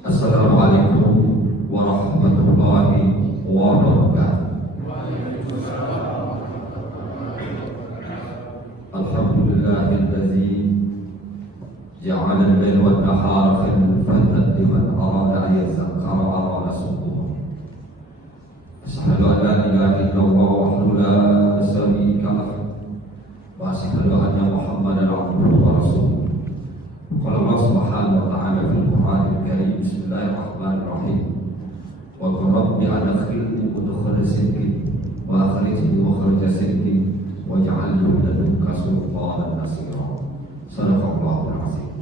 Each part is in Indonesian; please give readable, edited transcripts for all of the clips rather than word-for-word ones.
Assalamualaikum warahmatullahi wabarakatuh. Alhamdulillahillazi ja'ala al-laila wan-nahara khilfatan liman arada an yazakkara wa arada syukura. Asyhadu an la ilaha illallah wahdahu la syarika lah wa asyhadu anna Muhammadan abduhu wa rasuluh. Qala Allah Subhanahu wa ta'ala fil Qur'anil Karim, bismillahirrahmanirrahim. Wa qul rabbi adkhilni mudkhala sidqin wa akhrijni mukhraja sidqin waj'al li min ladunka sultanan nasira. Shadaqallahul azim.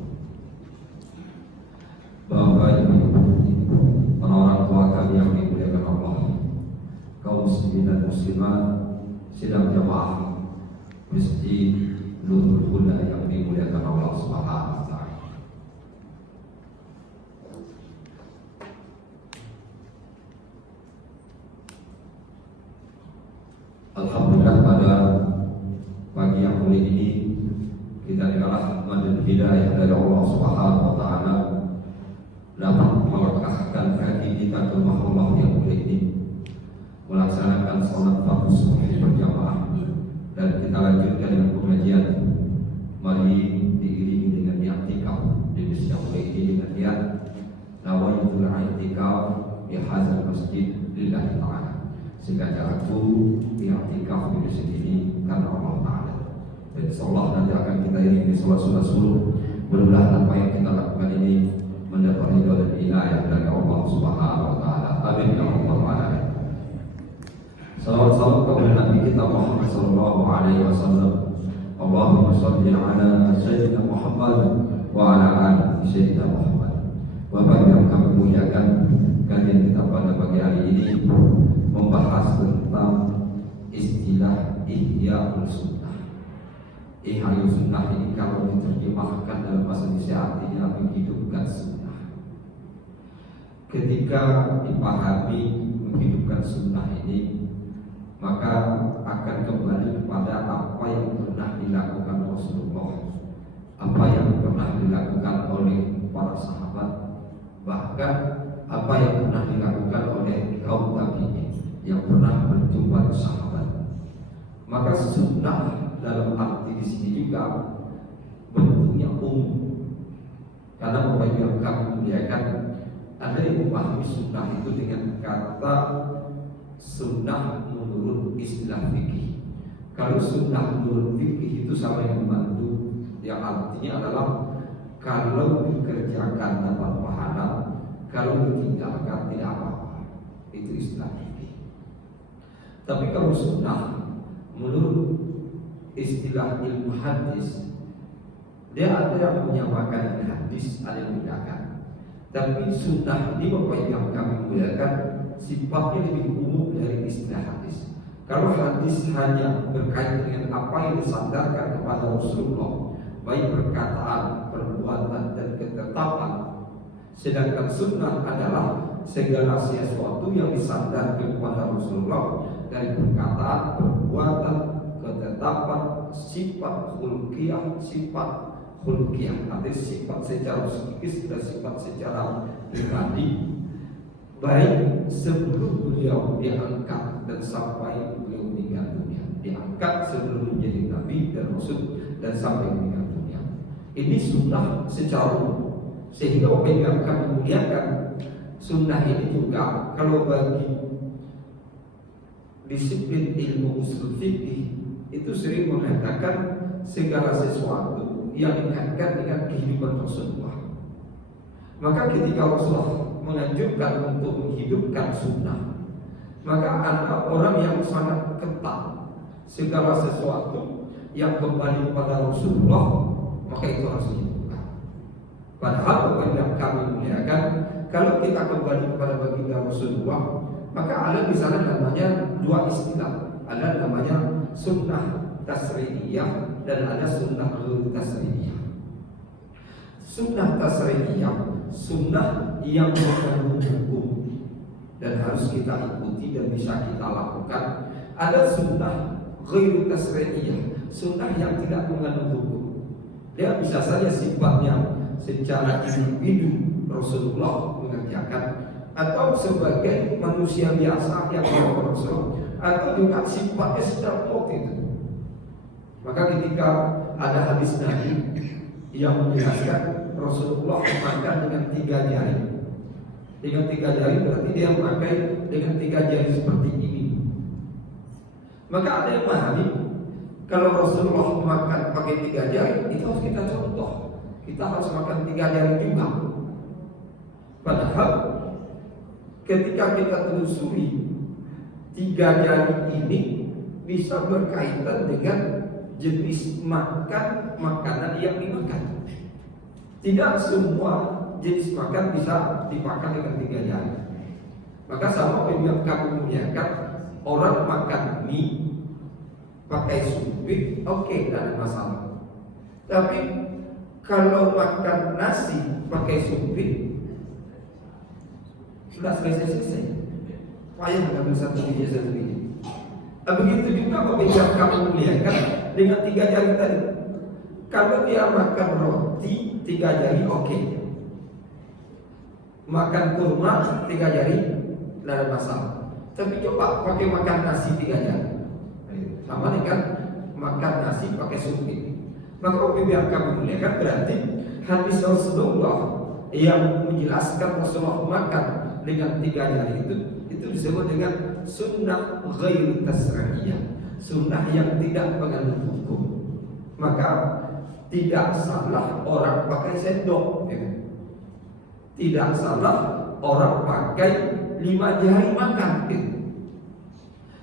Bapak Ibu, para orang tua kami yang dimuliakan Allah, kaum muslimin dan muslimat sidang jamaah Masjid Nurul Huda yang dimuliakan Allah Subhanahu wa ta'ala. Alhamdulillah, pada pagi yang mulia ini kita diberi rahmat dan hidayah dari Allah Subhanahu wa ta'ala dapat melekatkan kaki kita ke rumah Allah yang mulia ini, melaksanakan salat fardu subuh berjamaah, dan kita lanjutkan dengan pengajian. Mari diiringi dengan i'tikaf di masjid yang mulia ini dengan niat nawaitul i'tikaf di hadzal masjid lillahi ta'ala. Sehingga aku i'tikaf di masjid ini karena Allah Ta'ala. Dan insyaallah nanti akan kita iringi salat sunat subuh. Mudah-mudahan apa yang kita lakukan ini mendapat ridha dan hidayah dari Allah Subhanahu wa ta'ala. Amin ya rabbal alamin. Salawat salam kepada Nabi kita Muhammad sallallahu alaihi wasallam. Allahumma shalli ala sayyidina Muhammad wa ala ali sayyidina Muhammad. Bapak yang kami muliakan, kajian kita pada pagi hari ini membahas tentang istilah Ihya'ul Sunnah. Ihya'ul Sunnah ini kalau diterjemahkan dalam bahasa Indonesia artinya menghidupkan sunnah. Ketika dipahami menghidupkan sunnah ini, maka akan kembali kepada apa yang pernah dilakukan Rasulullah, apa yang pernah dilakukan oleh para sahabat, bahkan apa yang pernah dilakukan oleh kaum tabi'in yang pernah berjumpa sahabat. Maka sunnah dalam arti di sini juga bentuknya umum, karena Bapak yang kami muliakan, ada yang memahami sunnah itu dengan kata sunnah menurut istilah fikih. Kalau sunnah menurut fikih itu sama yang membantu, yang artinya adalah kalau dikerjakan dapat pahala, kalau ditinggalkan tidak apa-apa. Itu istilah fikih. Tapi kalau sunnah menurut istilah ilmu hadis, dia ada yang menyamakan hadis, ada yang membedakan. Tapi sunnah ini Bapak yang kami muliakan, sifatnya lebih umum dari istilah hadis. Kalau hadis hanya berkait dengan apa yang disandarkan kepada Rasulullah, baik perkataan, perbuatan, dan ketetapan. Sedangkan sunnah adalah segala sesuatu yang disandarkan kepada Rasulullah dari perkataan, perbuatan, ketetapan, sifat khulqiyah, artinya sifat secara psikis dan sifat secara pribadi, baik sebelum beliau diangkat dan sampai beliau meninggal dunia. Diangkat sebelum menjadi Nabi dan Rasul dan sampai meninggal dunia. Ini sunnah secara umum. Sehingga apa yang kami muliakan, sunnah ini juga kalau bagi disiplin ilmu usul fikih itu sering mengatakan segala sesuatu yang dikaitkan dengan kehidupan Rasulullah. Maka ketika Rasulullah menganjurkan untuk menghidupkan sunnah, maka ada orang yang sangat ketat segala sesuatu yang kembali kepada Rasulullah, maka itu harus dihidupkan. Padahal apa yang kami muliakan, kalau kita kembali kepada baginda Rasulullah, maka ada di sana namanya dua istilah. Ada namanya sunnah tasrihiyah dan ada sunnah tasrihiyah. Sunnah tasrihiyah, sunnah yang mengandung hukum dan harus kita ikuti dan bisa kita lakukan. Ada sunnah ghairu tasrihiyah, sunnah yang tidak mengandung hukum. Dia bisa saja sifatnya secara individu Rasulullah atau sebagai manusia biasa yang berproses, atau juga sifatnya sedang waktu itu. Maka ketika ada hadis Nabi yang menjelaskan Rasulullah makan dengan 3 jari. Dengan 3 jari berarti dia memakai dengan 3 jari seperti ini. Maka ada yang memahami kalau Rasulullah makan pakai 3 jari, itu harus kita contoh. Kita harus makan 3 jari juga. Padahal ketika kita telusuri 3 jari ini bisa berkaitan dengan jenis makanan yang dimakan. Tidak semua jenis makan bisa dimakan dengan 3 jari. Maka sama yang kami muliakan, orang makan mie pakai sumpit, oke, tidak ada masalah. Tapi kalau makan nasi pakai sumpit, sudah selesai. Payah mengambil satu biji. Begitu juga pemegang kamu muliakan dengan 3 jari tadi. Kalau dia makan roti 3 jari, oke. Makan kurma 3 jari, tidak ada masalah. Tapi coba pakai makan nasi 3 jari, sama dengan makan nasi pakai sumpit. Maka pemegang kamu muliakan berarti hadis Rasulullah yang menjelaskan Rasulullah makan dengan 3 jari itu disebut dengan sunnah ghairu tasriyah, sunnah yang tidak mengandung hukum. Maka tidak salah orang pakai sendok, ya. Tidak salah orang pakai 5 jari makan, ya.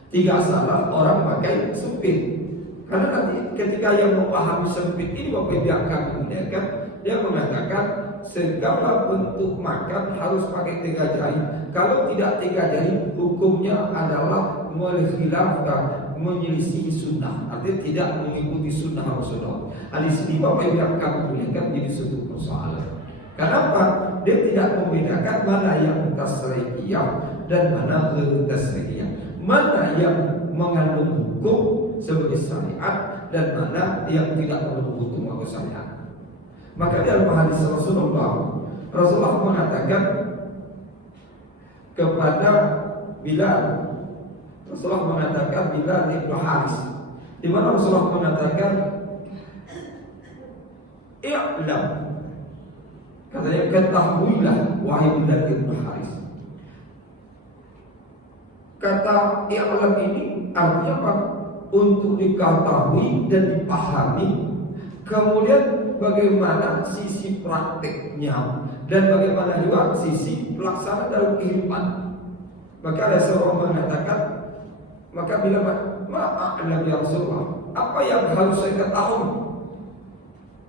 Tidak salah orang pakai sumpit. Karena nanti ketika yang memahami sempit ini Bapak Ibu akan memuliakan, dia mengatakan segala bentuk makan harus pakai 3 jari. Kalau tidak 3 jari, hukumnya adalah menghilangkan, menyelisih sunnah, artinya tidak mengikuti sunnah Rasulullah. Di sini Bapak Ibu akan memuliakan jadi suatu persoalan. Kenapa? Dia tidak membedakan mana yang tasrihiyah dan mana ghairu tasrihiyah, mana yang mengandung hukum sebagai syariat dan mana yang tidak mengandung hukum sebagai syariat. Maka dalam hadis Rasulullah mengatakan kepada Bilal, Rasulullah mengatakan Bilal bin Haris, di mana Rasulullah mengatakan i'lam, katanya ketahuilah wahai Bilal bin Haris. Kata i'lam ini artinya apa? Untuk diketahui dan dipahami. Kemudian bagaimana sisi prakteknya dan bagaimana juga sisi pelaksanaan dalam kehidupan. Maka ada seorang mengatakan, maka bila ma'a'lam ya Rasulullah, apa yang harus saya ketahui?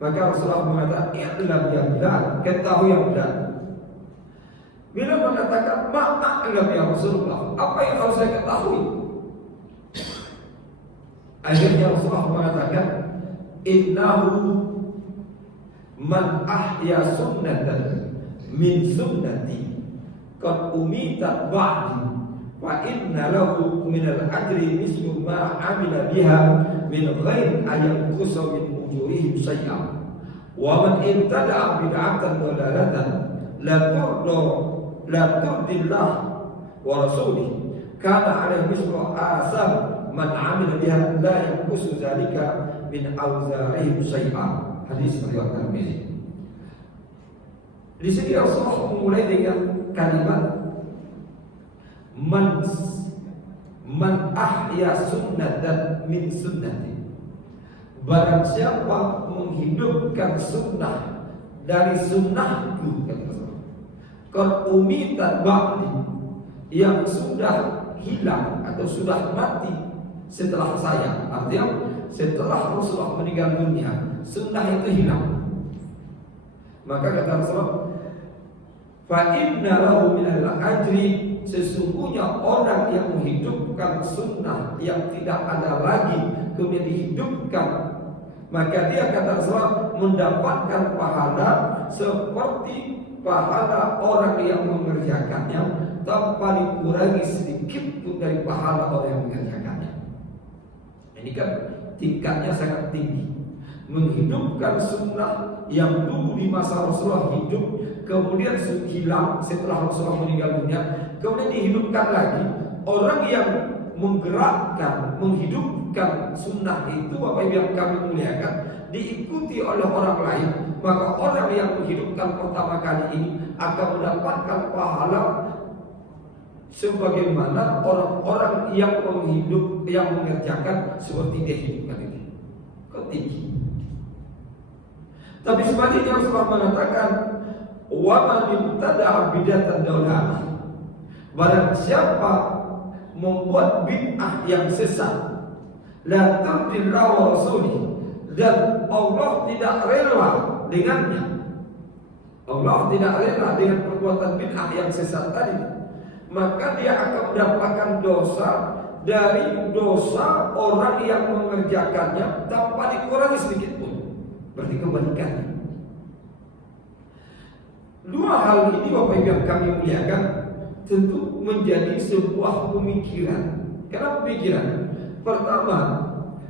Maka Rasulullah mengatakan, i'lam ya Bilal, ketahui ya Bilal. Bila mengatakan ma'a'lam ya Rasulullah, apa yang harus saya ketahui? Akhirnya Rasulullah mengatakan, innahu man ahya sunnatan min sunnati qad umitat ba'di wa inna lahu min al-ajri mislu ma amila biha min ghairi an yanqusa min ujurihim shay'an wa man ibtada'a bid'atan dalalatan la turdillah wa rasulih kana 'alaihi mislu asam man amila biha la yanqusu zalika min awza'ihim syai'an. Hadis riwayat Tirmidzi. Di sini Rasulullah memulai dengan kalimat man ahya sunnatan min sunnati. Barang siapa menghidupkan sunnah dari sunnahku, kata umitat ba'di, yang sudah hilang atau sudah mati setelah saya. Artinya setelah Rasulullah meninggal dunia, sunnah itu hilang. Maka kata Rasulullah, fa inna lahu minal ajri, sesungguhnya orang yang menghidupkan sunnah yang tidak ada lagi kemudian dihidupkan, maka dia kata Rasulullah mendapatkan pahala seperti pahala orang yang mengerjakannya tanpa dikurangi sedikit pun dari pahala orang yang mengerjakannya. Ini kan tingkatnya sangat tinggi. menghidupkan sunnah yang dulu di masa Rasulullah hidup, kemudian hilang setelah Rasulullah meninggal dunia, kemudian dihidupkan lagi. Orang yang menggerakkan, menghidupkan sunnah itu, Bapak Ibu yang kami muliakan, diikuti oleh orang lain, maka orang yang menghidupkan pertama kali ini akan mendapatkan pahala sebagaimana orang-orang yang mengerjakan seperti dia hidupkan ini. Tinggi. Tapi sebaliknya Rasulullah mengatakan, wa man ibtada'a bid'atan dalalah. Barang siapa membuat bid'ah yang sesat, la turdillahu wa rasulih, dan Allah tidak rela dengannya. Allah tidak rela dengan perbuatan bid'ah yang sesat tadi, maka dia akan mendapatkan dosa dari dosa orang yang mengerjakannya tanpa dikurangi sedikit pun. Berarti kebalikannya. Dua hal ini Bapak Ibu yang kami muliakan tentu menjadi sebuah pemikiran. Kenapa pemikiran? Pertama,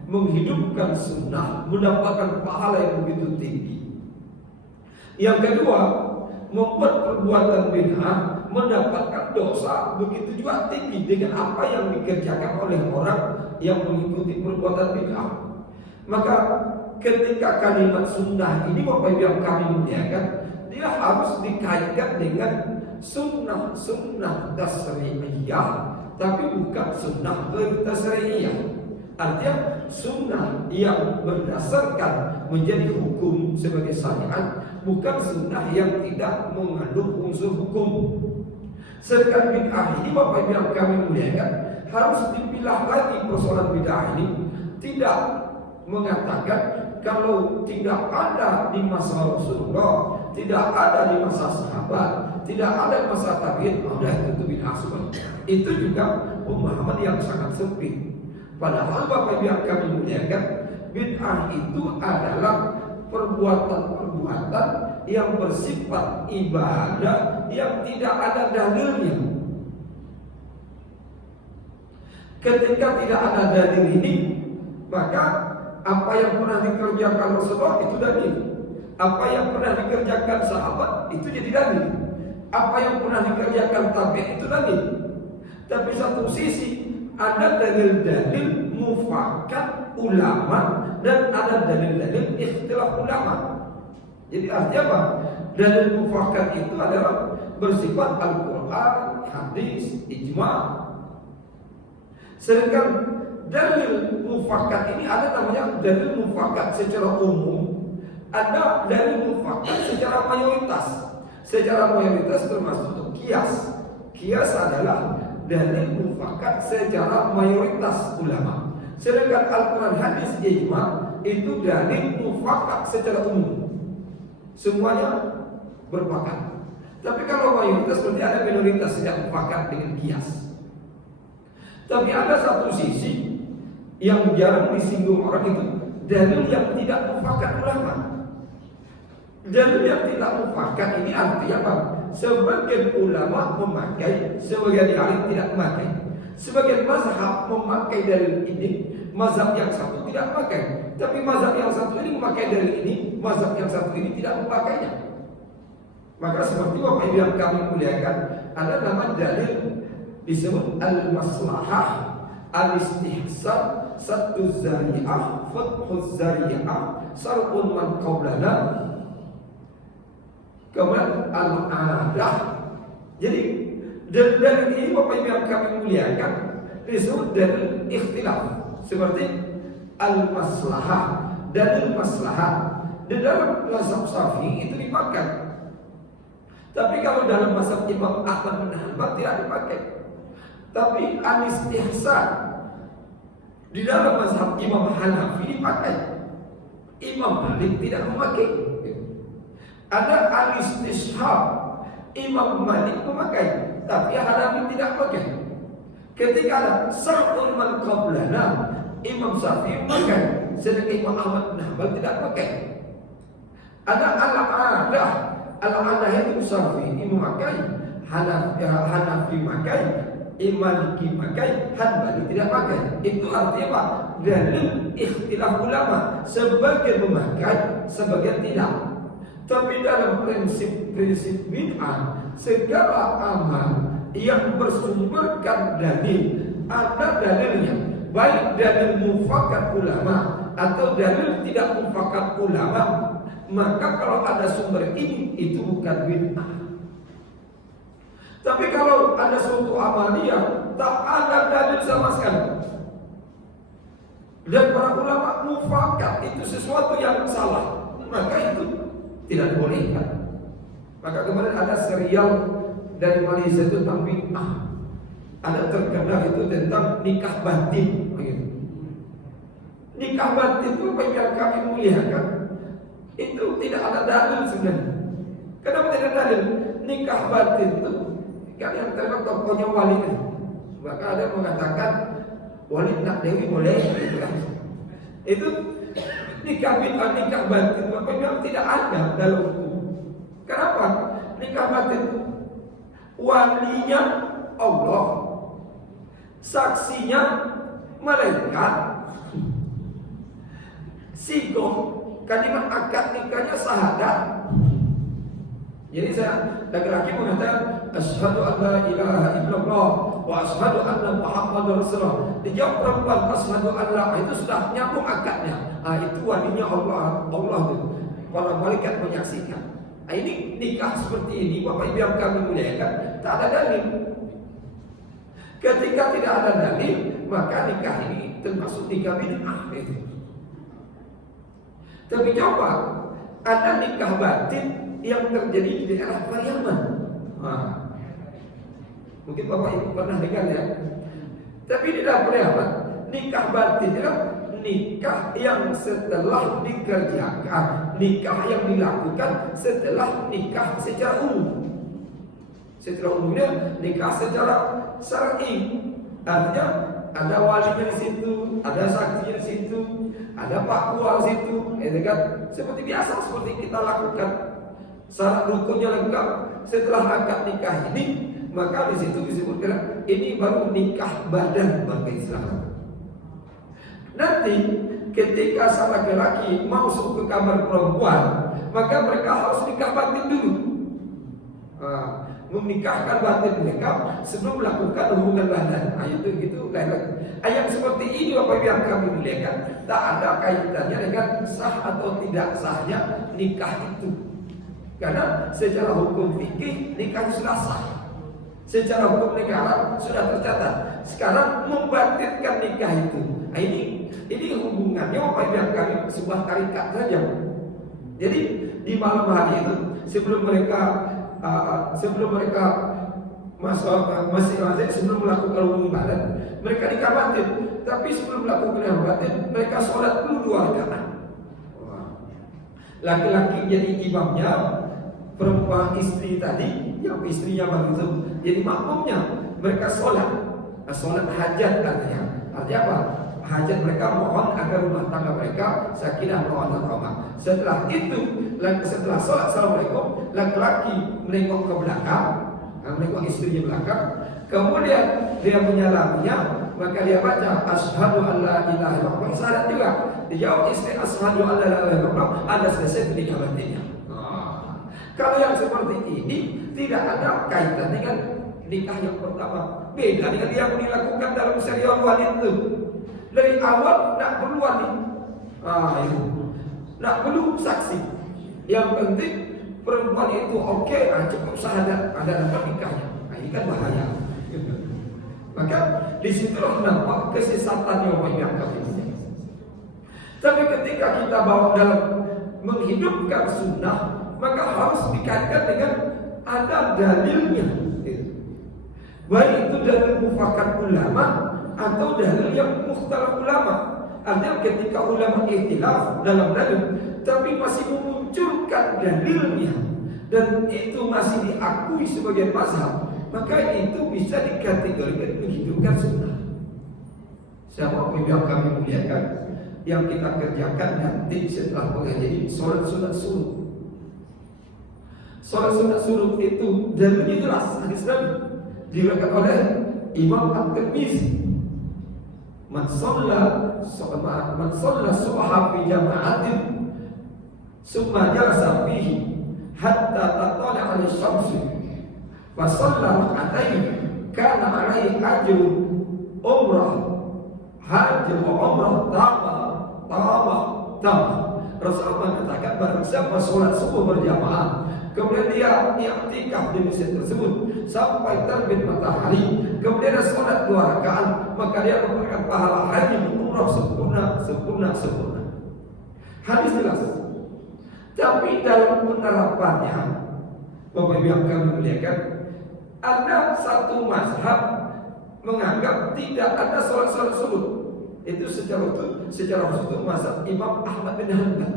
menghidupkan sunnah mendapatkan pahala yang begitu tinggi. Yang kedua, membuat perbuatan bid'ah mendapatkan dosa begitu juga tinggi dengan apa yang dikerjakan oleh orang yang mengikuti perbuatan bid'ah. Maka ketika kalimat sunnah ini Bapak Ibu yang kami muliakan, dia harus dikaitkan dengan sunnah tasri'iyah, tapi bukan sunnah tasri'iyah. Artinya sunnah yang berdasarkan menjadi hukum sebagai syariat, bukan sunnah yang tidak mengandung unsur hukum. Sedangkan bid'ah ini Bapak Ibu yang kami muliakan, harus dipilah lagi persoalan bid'ah ini. Tidak mengatakan kalau tidak ada di masa Rasulullah, tidak ada di masa sahabat, tidak ada di masa tabi'in, udah itu bid'ah semua. Itu juga pemahaman yang sangat sempit. Padahal Bapak Ibu yang kami muliakan, bid'ah itu adalah perbuatan-perbuatan yang bersifat ibadah yang tidak ada dalilnya. Ketika tidak ada dalil ini, maka apa yang pernah dikerjakan Rasulullah itu dalil. Apa yang pernah dikerjakan sahabat itu jadi dalil. Apa yang pernah dikerjakan tabi'in itu dalil. Tapi satu sisi ada dalil-dalil mufakat ulama dan ada dalil-dalil ikhtilaf ulama. Jadi artinya apa? Dalil mufakat itu adalah bersifat Al-Quran, hadis, ijma'. Sedangkan dalil mufakat ini ada namanya dalil mufakat secara umum, ada dalil mufakat secara mayoritas. Secara mayoritas termasuk kias. Kias adalah dalil mufakat secara mayoritas ulama. Sedangkan Al-Quran, hadis, ijma' itu dalil mufakat secara umum. Semuanya berpakat. Tapi kalau mayoritas berarti ada minoritas yang mufakat dengan kias. Tapi ada satu sisi yang jarang disinggung orang itu, dalil yang tidak mufakat ulama. Dalil yang tidak mufakat ini artinya apa? Sebagian ulama memakai, sebagian alim tidak memakai. Sebagian mazhab memakai dalil ini, mazhab yang satu tidak memakai. Tapi mazhab yang satu ini memakai dalil ini, mazhab yang satu ini tidak memakainya. Maka seperti Bapak Ibu yang kami muliakan, ada nama dalil disebut al-maslahah, al-istihsan, saddu zari'ah, fathu zari'ah, sar'un man qablana, kemudian al-adah. Jadi dalil ini Bapak Ibu yang kami muliakan disebut dalil ikhtilaf, seperti al-maslahah, dalil maslahah. Di dalam mazhab Syafi'i itu dipakai. Tapi kalau dalam mazhab Imam Ahmad bin Hanbal tidak dipakai. Tapi al-istihsan di dalam mazhab Imam Hanafi dipakai. Imam Malik tidak memakai. Ada al-istishab, Imam Malik memakai, tapi Hanafi tidak memakai. Ketika ada sar'un man qablana, Imam Syafi'i memakai, sedangkan Imam Ahmad bin Hanbal tidak memakai. Ada al-adah itu Syafi'i memakai, Hanafi memakai, Maliki pakai, Hanbali tidak pakai. Itu artinya apa? Dalil ikhtilaf ulama, sebagian memakai, sebagian tidak. Tapi dalam prinsip bid'ah, segala amal yang bersumberkan dalil, ada dalilnya, baik dalil mufakat ulama atau dalil tidak mufakat ulama, maka kalau ada sumber ini, itu bukan bid'ah. Tapi kalau ada suatu amalia tak ada dalil sama sekali, dan para ulama mufakat itu sesuatu yang salah, maka itu tidak dibolehkan. Maka kemarin ada serial dari Malaysia itu tentang bid'ah, ada terkenal itu tentang nikah batin. Nikah batin itu apa yang kami muliakan, itu tidak ada dalil sebenarnya. Kenapa tidak ada dalil? Nikah batin itu kan yang terkenal tokohnya wali itu. Maka ada yang mengatakan wali nak dewi boleh gitu kan. Itu nikah bid'ah, nikah batin memang tidak ada dalam hukum. Kenapa? Nikah batin walinya Allah, saksinya malaikat, sigoh kalimat akad nikahnya syahadat. Jadi saya laki-laki mengatakan asyhadu an la ilaha illallah wa asyhadu anna muhammadar rasulullah. Dijawab perempuan asyhadu an la, itu sudah nyambung akadnya. Itu walinya Allah itu. Para malaikat menyaksikan. Ini nikah seperti ini, Bapak Ibu yang kami muliakan, tak ada dalil. Ketika tidak ada dalil, maka nikah ini termasuk nikah bid'ah itu. Tapi coba ada nikah batin yang terjadi di daerah Pariaman. Mungkin Bapak Ibu pernah dengar ya. Tapi di daerah Pariaman, nikah batin itu nikah yang setelah dikerjakan, nikah yang dilakukan setelah nikah secara umum. Secara umumnya nikah secara syar'i, artinya ada walinya di situ, ada saksinya di situ, ada pak kuah di situ, kan? Seperti biasa, seperti kita lakukan. Syarat rukunnya lengkap. Setelah akad nikah ini, maka di situ disebutkan ini baru nikah badan bagi Islam. Nanti ketika sang laki-laki masuk ke kamar perempuan, maka mereka harus nikah batin dulu. Menikahkan batin mereka sebelum melakukan hubungan badan. Itu gitu. Ayat seperti ini Bapak yang kami muliakan, tak ada kaitannya dengan sah atau tidak sahnya nikah itu. Karena secara hukum fikih nikah sudah sah, secara hukum negara sudah tercatat. Sekarang membatalkan nikah itu, ini hubungannya Bapak yang kami sebuah tarikat saja. Jadi di malam hari itu sebelum mereka masing-masing sebelum melakukan hubungan badan, mereka nikah batin. Tapi sebelum melakukan hubungan batin, mereka sholat dulu 2 rakaat. Laki-laki jadi imamnya, perempuan istri tadi yang istrinya baru itu jadi makmumnya. Mereka sholat hajat artinya apa? Hajat mereka mohon agar rumah tangga mereka sakinah mawaddah warahmah. Setelah itu, setelah sholat assalamualaikum, laki-laki menengok ke belakang, menengok istrinya belakang, kemudian dia menyalaminya, maka dia baca asyhadu an la ilaha illallah. Syarat juga dijawab istri asyhadu an la ilaha illallah, ada selesai nikah batinnya. Kalau yang seperti ini tidak ada kaitan dengan nikah yang pertama. Beda dengan yang dilakukan dalam serial wali itu. Dari awal nak perlu wali, nak perlu saksi. Yang penting perempuan itu oke, cukup syahadat, ada nama nikahnya. Ini kan bahaya. Maka disitulah nampak kesesatan yang banyak kali ini. Tapi ketika kita bawa dalam menghidupkan sunnah, maka harus dikaitkan dengan ada dalilnya. Baik itu dalil mufakat ulama atau dalil yang mukhtalaf ulama. Artinya ketika ulama ikhtilaf dalam dalil, tapi masih memunculkan dalilnya dan itu masih diakui sebagai mazhab, maka itu bisa dikategorikan menghidupkan sunnah. Siapa yang kami muliakan, yang kita kerjakan nanti setelah pengajian sholat sunat suruh. Sholat sunat suruh itu dalilnya jelas, hadis Nabi diriwayatkan oleh Imam At-Tirmizi, man shalla subha fi jama'atin summa jalasa fihi hatta tatala'a asy-syamsu fa shalla rak'atayn kana 'alaihi ajrun umrah haji wa umrah tamah. Rasulullah mengatakan barang siapa sholat subuh berjamaah kemudian dia i'tikaf di masjid tersebut sampai terbit matahari, kemudian dia sholat 2 rakaat, maka dia mendapatkan pahala haji dan umrah sempurna. Hadis jelas. Tapi dalam penerapannya, Bapak Ibu yang kami muliakan, ada satu mazhab menganggap tidak ada sholat subuh. Itu secara khusus itu mazhab Imam Ahmad bin Hanbal.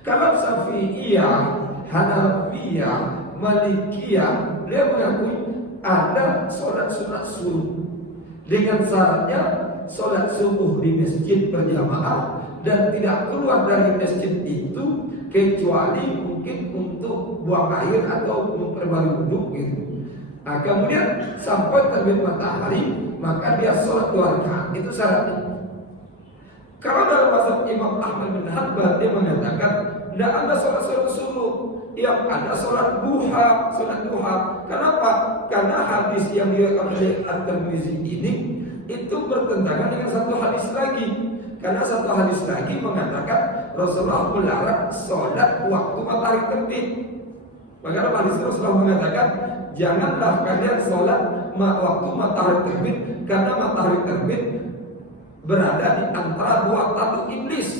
Kalau Syafi'iyah, Hanafiyah, Malikiyah, dia mengakui ada sholat sunat subuh dengan syaratnya sholat subuh di masjid berjamaah dan tidak keluar dari masjid itu kecuali mungkin untuk buang air atau memperbarui wudhu gitu. Nah, kemudian sampai terbit matahari maka dia sholat 2 rakaat, itu syaratnya. Kalau dalam mazhab Imam Ahmad bin Hanbal dia mengatakan tidak ada sholat subuh, yang ada sholat duha. Kenapa? Karena hadis yang diriwayatkan oleh At-Tirmizi ini itu bertentangan dengan satu hadis lagi. Karena satu hadis lagi mengatakan Rasulullah melarang sholat waktu matahari terbit. Maka dalam hadis Rasulullah mengatakan janganlah kalian sholat waktu matahari terbit, karena matahari terbit berada di antara 2 tanduk iblis.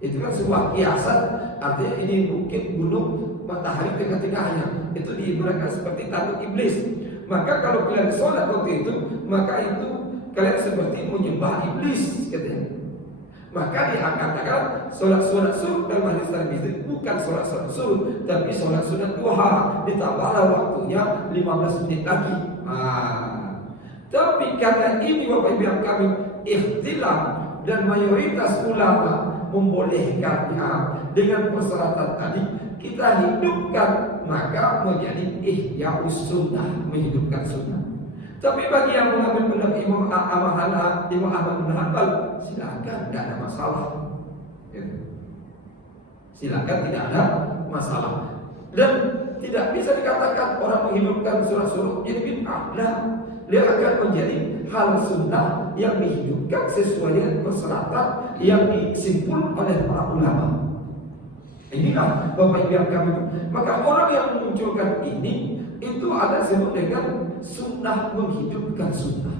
Itu kan sebuah kiasan, artinya ini mungkin gunung matahari tengah-tengahnya, itu diibaratkan seperti tanduk iblis. Maka kalau kalian sholat waktu itu, maka itu kalian seperti menyembah iblis, katanya. Maka dia katakan sholat subuh dalam hadis Tirmizi bukan sholat subuh, tapi sholat sunat duha, ditambahlah waktunya 15 menit lagi. Tapi karena ini Bapak Ibu yang kami ikhtilaf dan mayoritas ulama membolehkannya dengan persyaratan tadi, kita hidupkan, maka menjadi ihya'us sunnah, menghidupkan sunnah. Tapi bagi yang mengambil pendapat Imam Ahmad bin Hanbal, silakan, tidak ada masalah. Silakan, tidak ada masalah. Dan tidak bisa dikatakan orang menghidupkan surah-surah jadi bid'ah. Dia akan menjadi hal sunnah yang dihidupkan sesuai dengan persyaratan yang disimpulkan oleh para ulama. Inilah Bapak Ibu yang kami. Maka orang yang memunculkan ini itu ada disebut dengan sunnah, menghidupkan sunnah.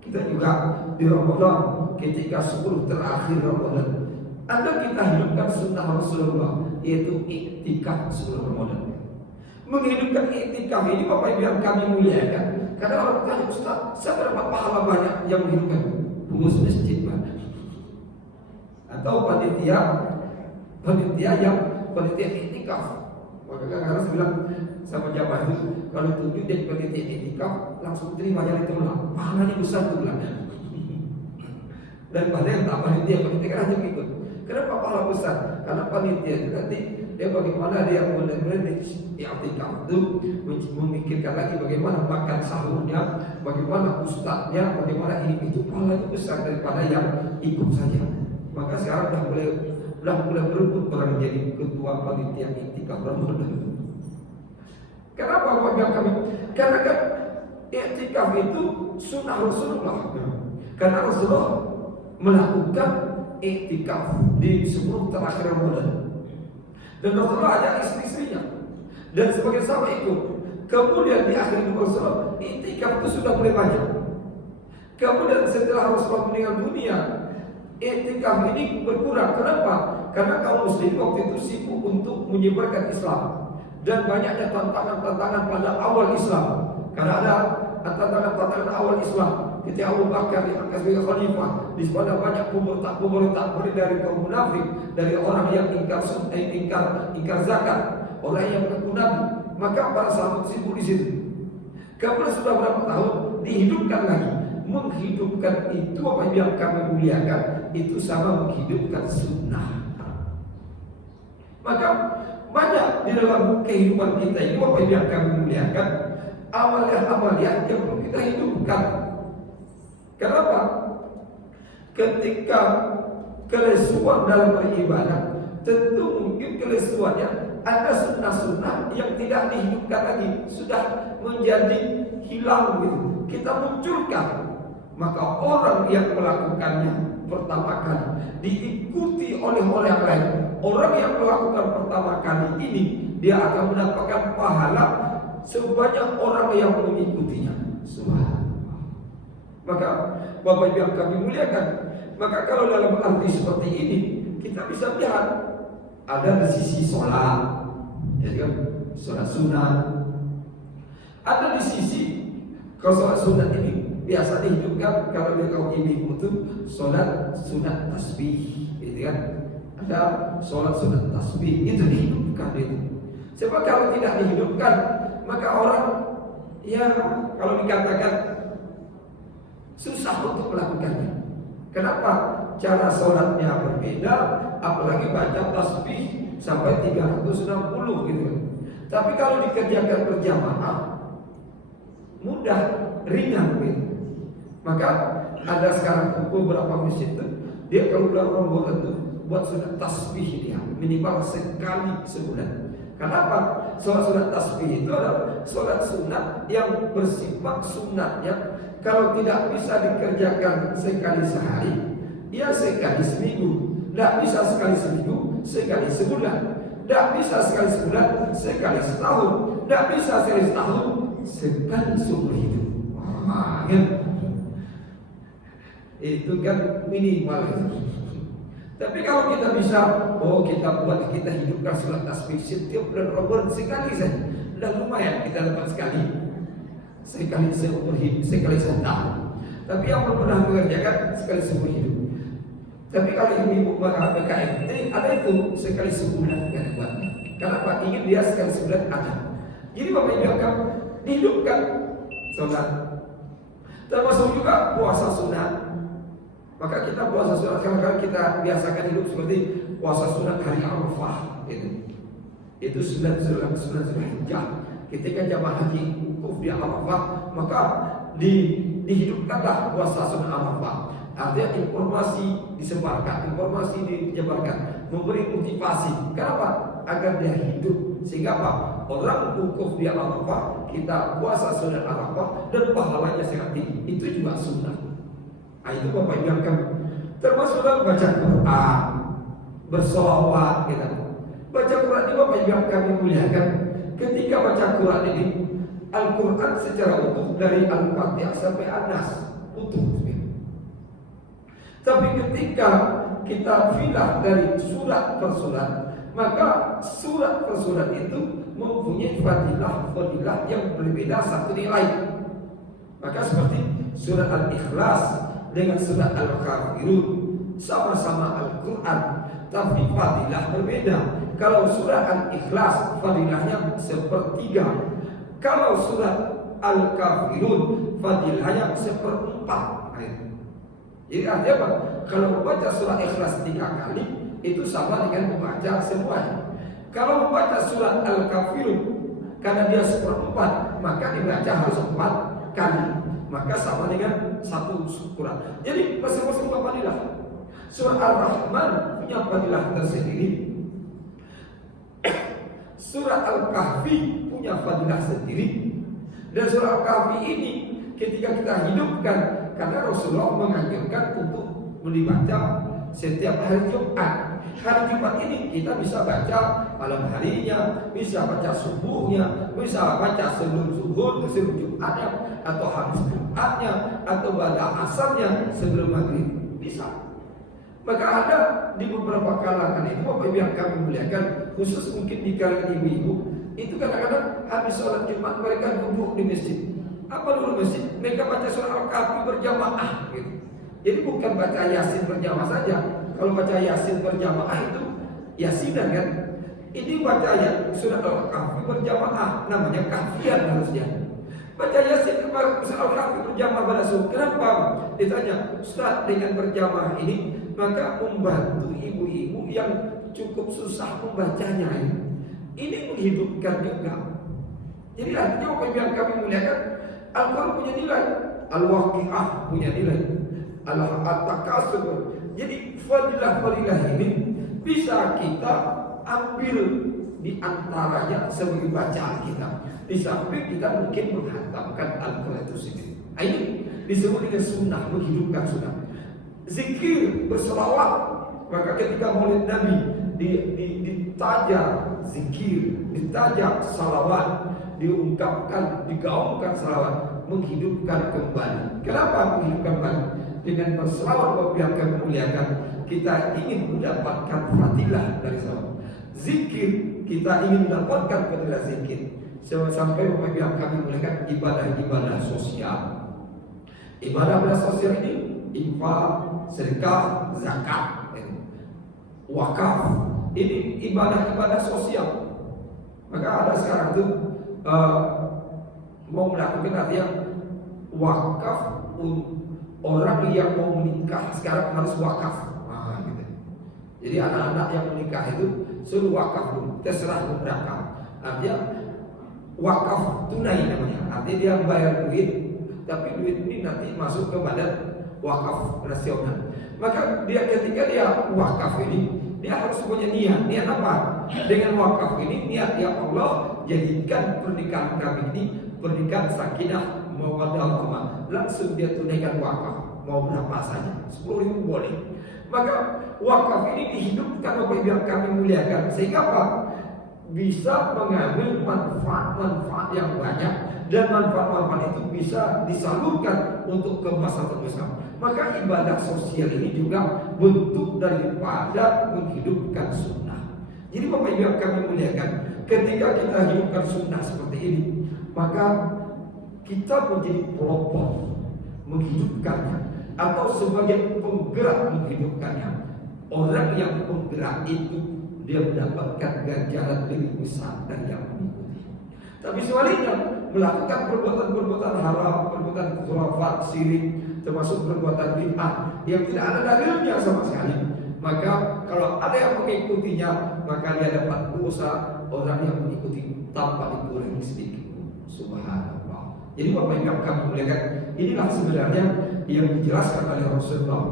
Kita juga di Ramadan ketika 10 terakhir Ramadan, ada kita hidupkan sunnah Rasulullah, yaitu iktikaf sebelum Ramadan. Menghidupkan iktikaf ini Bapak Ibu yang kami muliakan. Karena orang bertanya, Ustaz, saya dapat pahala banyak yang menghidupkan pengurus masjid banyak, atau panitia iktikaf. Maka harus bilang sama jamaah itu, kalau tunjuk jadi panitia iktikaf langsung terima, jangan ditolak, pahalanya besar tuh bilang. Dan pada yang tak panitia kan hanya ikut. Kenapa pahala besar? Karena panitia itu nanti dia bagaimana dia mulai i'tikaf itu memikirkan lagi bagaimana makan sahurnya, bagaimana ustadznya, bagaimana ini itu pahalanya besar daripada yang ikut saja. Maka sekarang sudah mulai berebut orang menjadi ketua panitia i'tikaf Ramadan. Kenapa bagi kami? Karena kan i'tikaf itu sunnah Rasulullah. Karena Rasulullah melakukan i'tikaf di 10 terakhir Ramadan. Dan Rasulullah ajak istri-istrinya dan sebagian sahabat ikut. Kemudian di akhir hidup Rasulullah, i'tikaf itu sudah mulai banyak. Kemudian setelah Rasulullah meninggal dunia, i'tikaf ini berkurang. Kenapa? Karena kaum muslim waktu itu sibuk untuk menyebarkan Islam dan banyaknya tantangan-tantangan pada awal Islam. Karena ada tantangan-tantangan awal Islam. Ketika Abu Bakar diangkat sebagai khalifah, di sana banyak pemberontak dari kaum munafik, dari orang yang ingkar zakat, orang yang mengaku nabi. Maka para sahabat sibuk di situ. Kemudian sudah berapa tahun dihidupkan lagi. Menghidupkan itu apa yang kami muliakan, itu sama menghidupkan sunnah. Maka banyak di dalam kehidupan kita ini apa yang kami muliakan, Amalia-amalia yang perlu kita hidupkan. Kenapa? Ketika kelesuan dalam beribadah, tentu mungkin kelesuannya ada sunnah-sunnah yang tidak dihidupkan lagi, sudah menjadi hilang gitu. Kita munculkan, maka orang yang melakukannya pertama kali diikuti oleh orang yang lain. Orang yang melakukan pertama kali ini, dia akan mendapatkan pahala sebanyak orang yang mengikutinya. Subhanallah. Maka Bapak Ibu yang kami muliakan, maka kalau dalam arti seperti ini, kita bisa lihat ada di sisi sholat, ya kan, sholat sunat. Ada di sisi kalau sholat sunat ini biasa dihidupkan kalau dia kaum ibu itu sholat sunat tasbih, gitu kan? Ada sholat sunat tasbih itu dihidupkan itu. Sebab kalau tidak dihidupkan, maka orang ya kalau dikatakan susah untuk melakukannya. Kenapa? Cara sholatnya berbeda, apalagi baca tasbih sampai 360 gitu. Tapi kalau dikerjakan berjamaah mudah, ringan gitu. Maka ada sekarang beberapa masjid itu dia kalau bulan Ramadan itu buat sunat tasbih dia minimal sekali sebulan. Kenapa? Sholat tasbih itu adalah sholat sunat yang bersifat sunatnya. Kalau tidak bisa dikerjakan sekali sehari, ya sekali seminggu. Tidak bisa sekali seminggu, sekali sebulan. Tidak bisa sekali sebulan, sekali setahun. Tidak bisa sekali setahun, sekali seumur hidup. Wah, kan? Itu kan minimal itu. Tapi kalau kita bisa, kita buat, kita hidupkan sholat tasbih setiap bulan Ramadan sekali saja, sudah lumayan kita dapat sekali seumur hidup, sekali setahun. Tapi yang belum pernah mengerjakan sekali seumur hidup. Tapi kalau ibu-ibu BKMT ada itu sekali sebulan kan buatnya. Kenapa? Ingin dia sekali sebulan ada. Jadi Bapak Ibu akan dihidupkan sholat. Termasuk juga puasa sunat. Maka kita puasa sunat kadang-kadang kita biasakan hidup seperti puasa sunat hari Arafah itu 9 Zulhijjah. Ketika jamaah haji wukuf di Arafah, maka dihidupkanlah puasa sunat Arafah. Artinya informasi disebarkan, informasi dijebarkan, memberi motivasi. Kenapa? Agar dia hidup. Sehingga apa? Orang wukuf di Arafah, kita puasa sunat Arafah dan pahalanya sangat tinggi. Itu juga sunat. Itu Bapak Ibu yang kami termasuk dalam baca Quran, bersolawat gitu. Baca Quran ini Bapak Ibu yang kami muliakan. Ketika baca Quran ini, Al-Quran secara utuh dari Al-Fatihah sampai An-Nas utuh. Tapi ketika kita filah dari surat per surat, maka surat per surat itu mempunyai fadilah yang berbeda satu nilai. Maka seperti surat Al-Ikhlas dengan surat Al-Kafirun sama-sama Al-Quran, tapi fadilah berbeda. Kalau surat Al-Ikhlas fadilahnya 1/3. Kalau surat Al-Kafirun fadilahnya 1/4. Jadi artinya apa? Kalau membaca surat Ikhlas 3 kali itu sama dengan membaca semuanya. Kalau membaca surat Al-Kafirun karena dia 1/4, maka dibaca harus 4 kali. Maka sama dengan 1 surat. Jadi masing-masing fadilah. Surah Al-Rahman punya fadilah tersendiri. Surat Al-Kahfi punya fadilah sendiri. Dan surah Al-Kahfi ini ketika kita hidupkan, karena Rasulullah menganjurkan untuk dibaca setiap hari Jumat. Hari Jumat ini kita bisa baca malam harinya, bisa baca subuhnya, bisa baca sebelum zuhur, sebelum Jumatnya, atau habis Jumatnya, atau pada asarnya sebelum maghrib, bisa. Maka ada di beberapa kalangan itu Bapak Ibu yang kami muliakan, khusus mungkin di kalangan ibu-ibu, itu kadang-kadang habis sholat Jumat mereka duduk di masjid. Apa dulu masjid? Mereka baca surah Al-Kahfi berjamaah gitu. Jadi bukan baca Yasin berjamaah saja. Kalau baca Yasin berjamaah itu Yasinan kan. Ini baca surah Al-Kahfi berjamaah, namanya kahfian harusnya. Baca Yasin surah Al-Kahfi berjamaah pada subuh. Kenapa? Ditanya, Ustaz, dengan berjamaah ini maka membantu ibu-ibu yang cukup susah membacanya. Ini menghidupkan juga. Jadi artinya apa yang kami muliakan, Al-Quran punya nilai, Al-Waqi'ah punya nilai, Al-Takasur. Jadi fadilah ini bisa kita ambil di antaranya sebagai bacaan kita. Di samping kita mungkin menghantamkan Al-Quran itu sendiri. Ini disebut dengan sunnah, menghidupkan sunnah. Zikir, berselawat. Maka ketika Maulid Nabi ditaja zikir, ditaja salawat, diungkapkan, digaungkan salawat, menghidupkan kembali. Kenapa menghidupkan kembali? Dengan berselawat yang kami muliakan, kita ingin mendapatkan fadilah dari salawat. Zikir, kita ingin mendapatkan fadilah zikir. Sampai yang kami muliakan ibadah-ibadah sosial. Ibadah sosial ini infak, sedekah, zakat, wakaf. Ini ibadah-ibadah sosial. Maka ada sekarang tuh mau melakukan artinya wakaf orang yang mau menikah sekarang harus wakaf. Gitu. Jadi anak-anak yang menikah itu suruh wakaf dulu, terserah berapa. Artinya wakaf tunai namanya. Artinya dia bayar duit, tapi duit ini nanti masuk ke badan wakaf nasional. Maka dia ketika dia wakaf ini, dia harus punya niat. Niat apa? Dengan wakaf ini niat, ya Allah, jadikan pernikahan kami ini pernikahan sakinah mawaddah warahmah. Langsung dia tunaikan wakaf, mau berapa saja, 10.000 boleh. Maka wakaf ini dihidupkan oleh yang kami muliakan, sehingga apa? Bisa mengambil manfaat-manfaat yang banyak, dan manfaat-manfaat itu bisa disalurkan untuk kemaslahatan bersama. Maka ibadah sosial ini juga bentuk daripada menghidupkan sunnah. Jadi Bapak Ibu yang kami muliakan, ketika kita hidupkan sunnah seperti ini, maka kita menjadi pelopor menghidupkannya, atau sebagai penggerak menghidupkannya. Orang yang penggerak itu dia mendapatkan ganjaran lebih besar dari yang mengikuti. Tapi sebaliknya, melakukan perbuatan-perbuatan haram, perbuatan khurafat, syirik, termasuk perbuatan bid'ah yang tidak ada dalilnya sama sekali, maka kalau ada yang mengikutinya, maka dia dapat dosa orang yang mengikuti tanpa dikurangi sedikit. Subhanallah. Jadi Bapak Ibu yang kami muliakan, inilah sebenarnya yang dijelaskan oleh Rasulullah,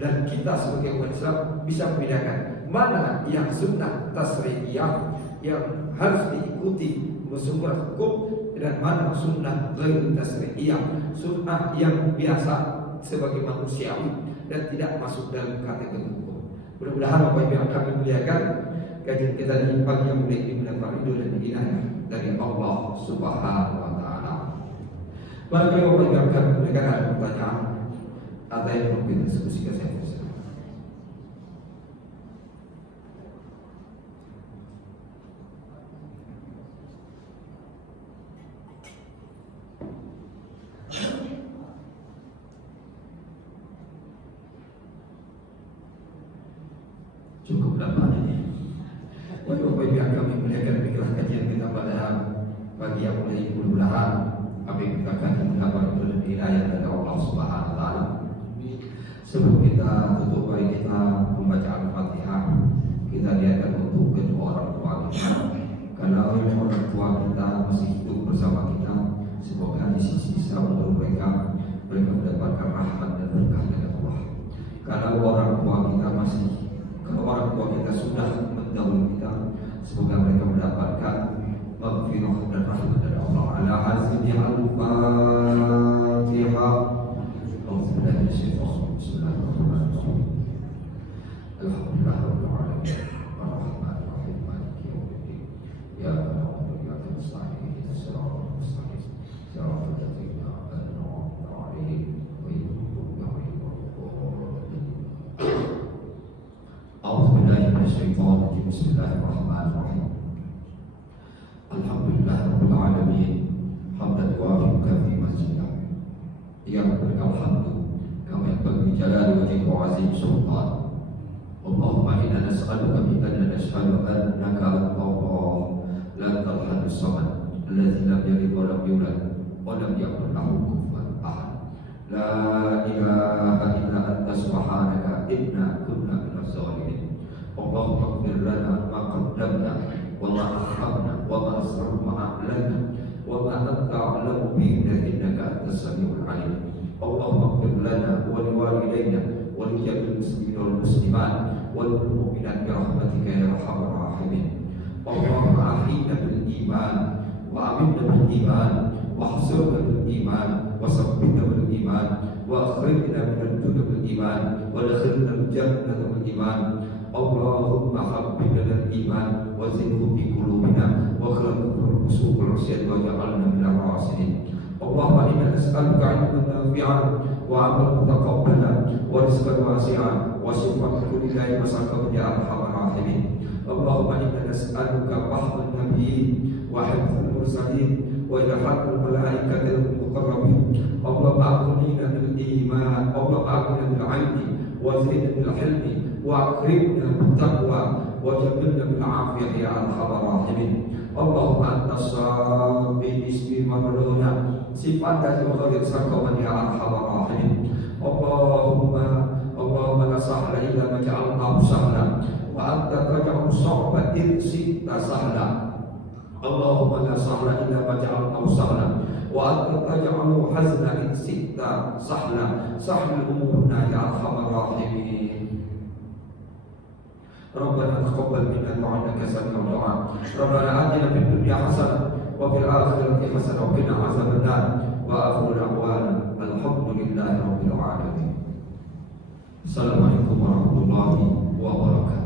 dan kita sebagai umat Islam bisa membedakan mana yang sunnah tasrihiyah yang harus diikuti bersumber hukum, dan mana sunnah ghairu tasrihiyah, sunnah yang biasa sebagai manusiawi dan tidak masuk dalam kategori hukum. Mudah-mudahan Bapak Ibu yang kami muliakan, kajian kita di pagi yang mulia ini mendapat ridho dan hidayah dari Allah Subhanahu wa taala. Barangkali Bapak Ibu yang kami muliakan ada pertanyaan atau yang perlu kita diskusikan, saya persilakan. Cukup dapat ini. Bapak Ibu yang kami muliakan, demikianlah kajian kita pada pagi yang mulia ini. Mudah-mudahan apa yang kita akan mendapat hidayah dari Allah Subhanahu wa taala. Sebelum kita tutup, mari kita membaca Al-Fatihah. Kita niatkan untuk kedua orang tua kita. Kalau orang tua kita masih hidup bersama kita, semoga di sisa untuk mereka mendapatkan rahmat dan berkah dari Allah. Kalau orang tua kita sudah mendahului kita, semoga mereka mendapatkan maghfirah dan rahmat dari Allah. Ala hazini al-Fatihah. Alhamdulillah rabbil alamin. Ar-Rahmanir Rahim. Maliki yaumiddin. Ya na'budu wa nasta'in. Ihdinas siratal mustaqim. Siratal ladzina an'amta 'alaihim ghairil maghdubi 'alaihim waladdallin. A'udzu billahi minasyaitonir rajim. Bismillahirrahmanirrahim. Alhamdulillah rabbil alamin. Hamdan yuwafiqu fi masjidah. Ya rabbal hamdu kama yanbaghi li jalali wajhika wa 'azimi sultanik. Allahumma inna nas'aluka bi anna nashhadu annaka Allah la ilaha samad alladzi lam yalid wa lam yulad wa lam yakul lahu kufuwan ahad. La ilaha illa anta subhanaka inna kunna minaz zalimin. Allahumma ighfir lana ma qaddamna wa ma akharna wa ma asrarna wa a'lanna وما أنت أعلم بنا إنك أنت السميع العليم. اللهم اغفر لنا ولوالدينا ولجميع المسلمين والمسلمات والمؤمنات برحمتك يا أرحم الراحمين. اللهم أحينا بالإيمان وأمتنا بالإيمان واحصرنا بالإيمان وثبتنا بالإيمان وأخرجنا من الدنيا بالإيمان وادخلنا الجنة بالإيمان. اللهم حبب لنا الإيمان وزده في قلوبنا واخرجنا من الفسوق والعصيان واجعلنا من الراشدين. اللهم إنا نسألك علما نافعا وعملا متقبلا ورزقا واسعا وشفاء من كل داء وسقم يا أرحم الراحمين. اللهم إنا نسألك رحمة النبيين وحفظ المرسلين وإلحاق الملائكة المقربين. اللهم أغننا بالإيمان، اللهم أغننا بالعلم وزدنا بالحلم وأكرمنا بالتقوى وجملنا بالعافية يا أرحم الراحمين. اللهم أنت الصابر باسم مرضنا صفات وغير سقما يا أرحم الراحمين. اللهم لا سهل إلا ما جعلناه سهلا وأنت تجعل الصعب إن شئت سهلا. اللهم لا سهل إلا ما جعلناه سهلا وأنت تجعل حزن إن شئت سهلا. سهل أمورنا يا أرحم الراحمين. ربنا تقبل منا إنك سميع الدعاء. ربنا آتنا في الدنيا حسنة وفي الآخرة حسنة وقنا عذاب النار. وآخر دعوانا الحمد لله رب العالمين. السلام عليكم ورحمة الله وبركاته.